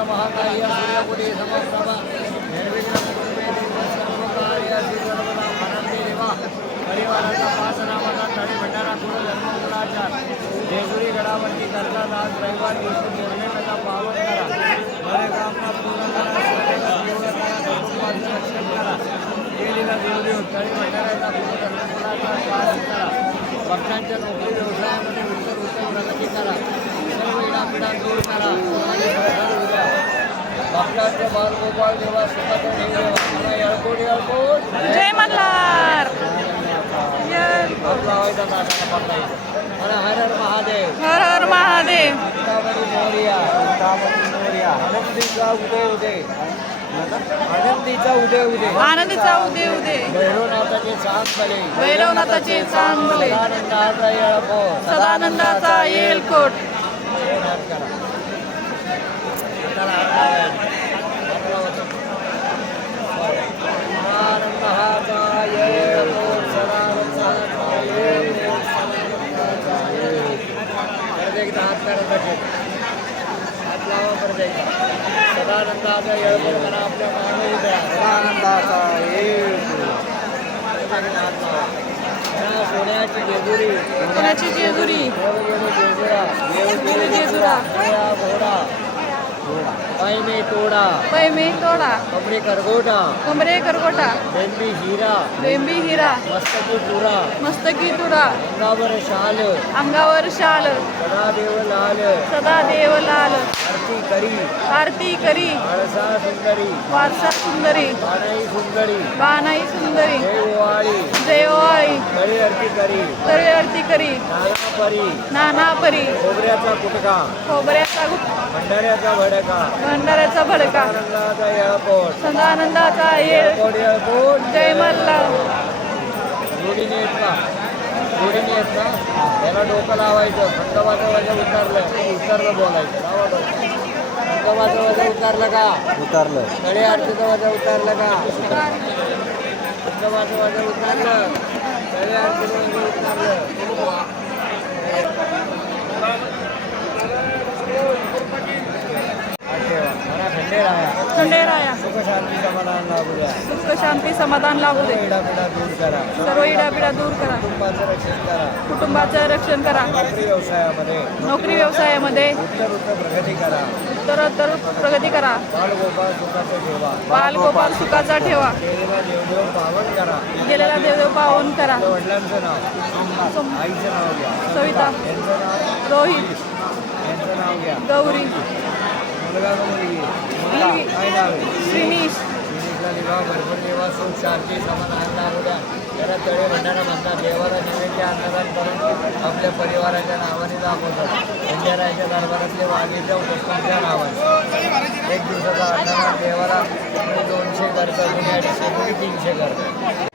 महाकाय सूर्यपुरी समप्रभा निर्विघ्न कुरुमे देव देवा परिवाराचा तळी भंडारा गुरु धर्म कुलाचार गडावरती करता आज रविवार दिवशी पौर्णिमेचा पावन करा बरे कामना पूर्ण करा सर्वांना पूर्ण करा कुटुंबाचं रक्षण करा केलेला देवदेव तळी भंडाऱ्याचा नोकरी व्यवसायामध्ये उत्तर उत्तर प्रगती करा. सर्व दूर करा. भक्तांचे देवा जय मल्हार. हर हर महादेव. हर हर महादेव. मोर्या उदय उदय. आनंदीचा उदय उदय. आनंदीचा उदय उदय. भैरवनाथाचे चांद भले भैरवनाथाचे चांगले सदानंदाचा येलकोट जयनाथ करा चला, हात लावायचे. हात लावायचे. सदानंदाचा येळकोट, सदानंदाचा येळकोट, सदानंदाचा येळकोट. परत एकदा हात करा तसे. हात लावा परत एकदा. सदानंदाचा येळकोट आपल्या सोन्याची जेजुरी. कोणाची जेजुरी. जेजुरा. घोडा पाय में तोडा पैमे तोडा कपडे करगोटा कमरे करकोटा बेंबी हिरा बेंबी हिरा मस्तकी पुरा मस्तकी तुरा अंगावर शाल अंगावर शाल सदा देव लाल सदा देव लाल आरती करी आरती करी आळसा सुंदरी वारसा सुंदरी पानाई सुंदरी बानाई सुंदरी जय ओवाळी जय ओवाळी कळी आरती करी तरी आरती करी नाना परी नाना परी खोबऱ्याचा कुटका खोबऱ्याचा गुट भंडाऱ्याचा भडका भंडाऱ्याचा भडका. आनंदाचा येळकोट येळकोट जय मल्हार. जोडीने येत ना जोडीने येत ना याला डोकं लावायचं. खंडोबाचं वजन उतरलं. उतरलं बोलायचं. लावा डोकं. खंडोबाचं वजन उतरलं का? उतरलं. तळे आरतीचं वजन उतरलं का? खंडोबाचं वजन उतरलं. तळे आरतीचं वजन उतरलं हात ठेवा. मला खंडेराया. सुख शांती समाधान लाभू द्या सुख शांती समाधान लाभू दे. इडापिडा दूर करा सर्व इडापिडा दूर करा. कुटुंबाचं रक्षण करा. कुटुंबाचं रक्षण करा नोकरी व्यवसायामध्ये नोकरी व्यवसायामध्ये उत्तर उत्तर प्रगती करा उत्तरोत्तर प्रगती करा. बालगोपाल सुखाचं ठेवा. बालगोपाल सुखाचा ठेवा केलेला देवदेव पावन करा गेलेला देवदेव पावन करा. आपल्या वडिलांचं नाव आईचं नाव घ्या सविता यांचं नाव रोहित यांचं नाव घ्या गौरी. मुलगा का मुलगा मुलगी. काय नाव आहे श्रीनिश भरपूर देवा शांती समाधान लाभू त्याला तळे भंडारा म्हणतात देवाला नैवेद्य अन्नदान करून आपल्या परिवाराच्या नावाने दाखवतात भंडाराच्या दरबारातले वाघेच्या पुस्तकाच्या नावाने एक दिवसाचा अन्नदान देवाला दोनशे करतं कोणी अडीचशे कोणी तीनशे करतात